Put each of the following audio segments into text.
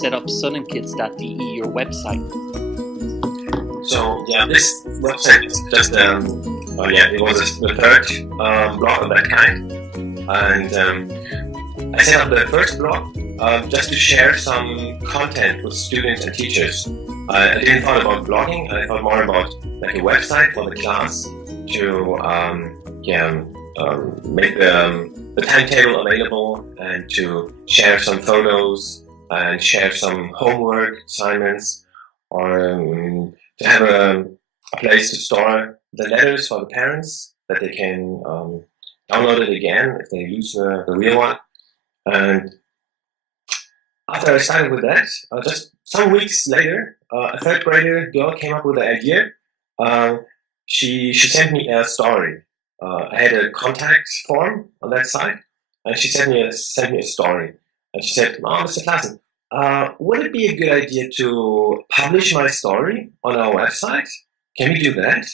set up sunandkids.de, your website? So yeah, this website is just it was the third blog of that kind, and I set up the first blog just to share some content with students and teachers. I didn't thought about blogging. I thought more about like a website for the class to make the timetable available and to share some photos and share some homework assignments, or to have a place to store the letters for the parents that they can download it again if they use the real one. And after I started with that, just some weeks later, a third grader girl came up with the idea. She sent me a story. I had a contact form on that site, and she sent me a story. And she said, "Oh, Mr. Claassen, would it be a good idea to publish my story on our website? Can we do that?"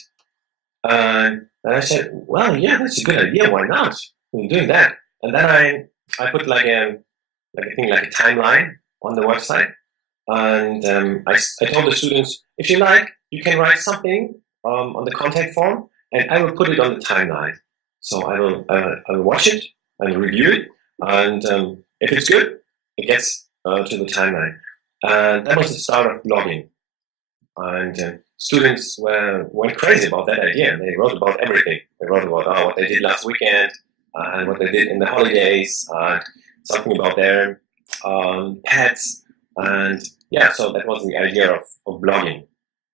And I said, "Well, yeah, that's a good idea. Why not? We're doing that." And then I put like a timeline on the website, and I told the students, if you like, you can write something on the contact form, and I will put it on the timeline. So I will watch it and review it, and if it's good, it gets to the timeline. And that was the start of blogging. And students went crazy about that idea. They wrote about everything. They wrote about what they did last weekend and what they did in the holidays, something about their pets, and yeah. So that was the idea of blogging.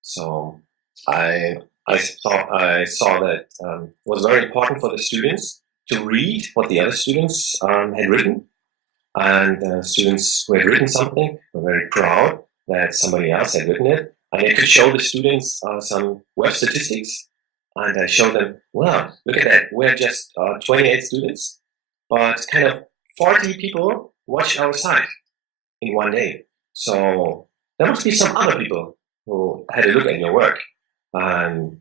So I saw that it was very important for the students to read what the other students had written, and students who had written something were very proud that somebody else had written it, and they could show the students some web statistics. And I showed them, well, look at that, we're just 28 students, but kind of 40 people watched our site in one day. So there must be some other people who had a look at your work. And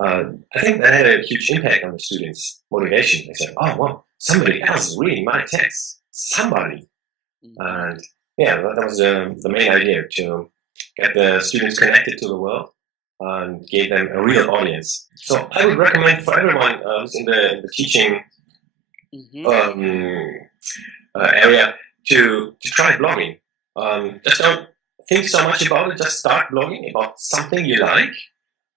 I think that had a huge impact on the students' motivation. They said, "Oh, well, somebody else is reading my text. Somebody." And yeah, that was the main idea, to get the students connected to the world and gave them a real audience. So I would recommend for everyone who's in the teaching area to try blogging. Just don't think so much about it. Just start blogging about something you like.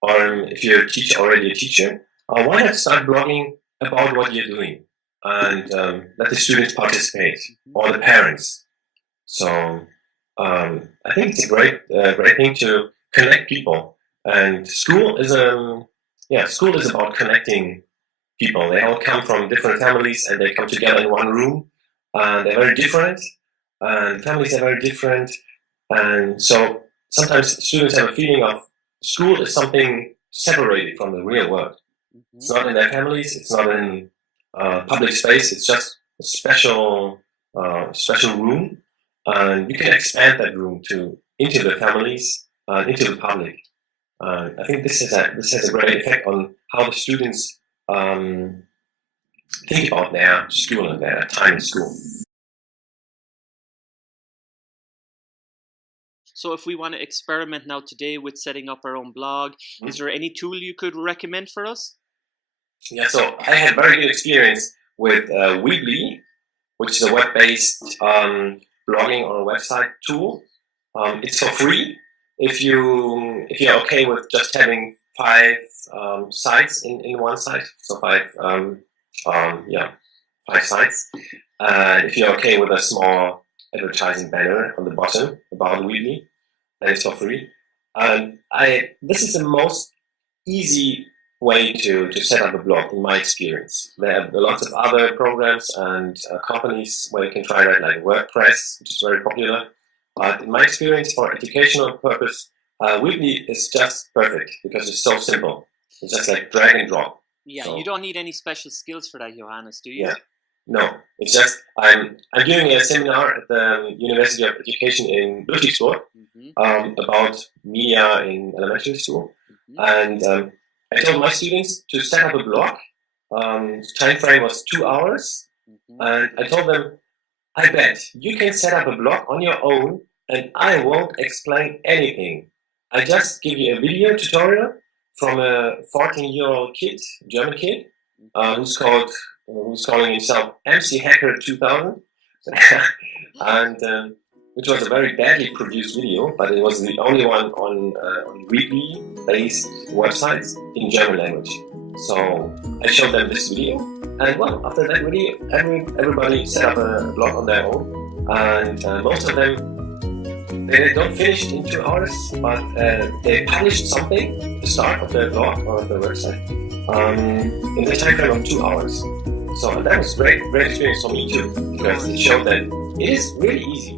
Or if you're already a teacher, why not start blogging about what you're doing and let the students participate, or the parents. So I think it's a great thing to connect people. And school is about connecting people. They all come from different families, and they come together in one room, and they're very different, and families are very different. And so sometimes students have a feeling of school is something separated from the real world. It's not in their families, it's not in public space, it's just a special room, and you can expand that room into the families and into the public. I think this has a great effect on how the students think about their school and their time in school. So if we want to experiment now today with setting up our own blog, is there any tool you could recommend for us? Yeah, so I had very good experience with Weebly, which is a web-based blogging or website tool. It's for free if you're okay with just having 5 sites in one site. So 5 sites. If you're okay with a small advertising banner on the bottom about Weebly, then it's for free. And this is the most easy way to set up a blog, in my experience. There are lots of other programs and companies where you can try that, like WordPress, which is very popular. But in my experience, for educational purpose, Weebly is just perfect because it's so simple. It's just like drag and drop. Yeah, so, you don't need any special skills for that, Johannes, do you? Yeah. No, it's just I'm giving a seminar at the University of Education in Ludwigsburg about media in elementary school, and I told my students to set up a blog. Time frame was 2 hours, and I told them, I bet you can set up a blog on your own and I won't explain anything. I just give you a video tutorial from a 14-year-old kid, German kid, who's calling himself MC Hacker 2000, and which was a very badly produced video, but it was the only one on weekly-based websites in German language. So I showed them this video, and well, after that video, everybody set up a blog on their own, and most of them, they don't finish in 2 hours, but they published something, the start of their blog or of their website, in the time frame of 2 hours. So that was great experience for me too, because it showed that it is really easy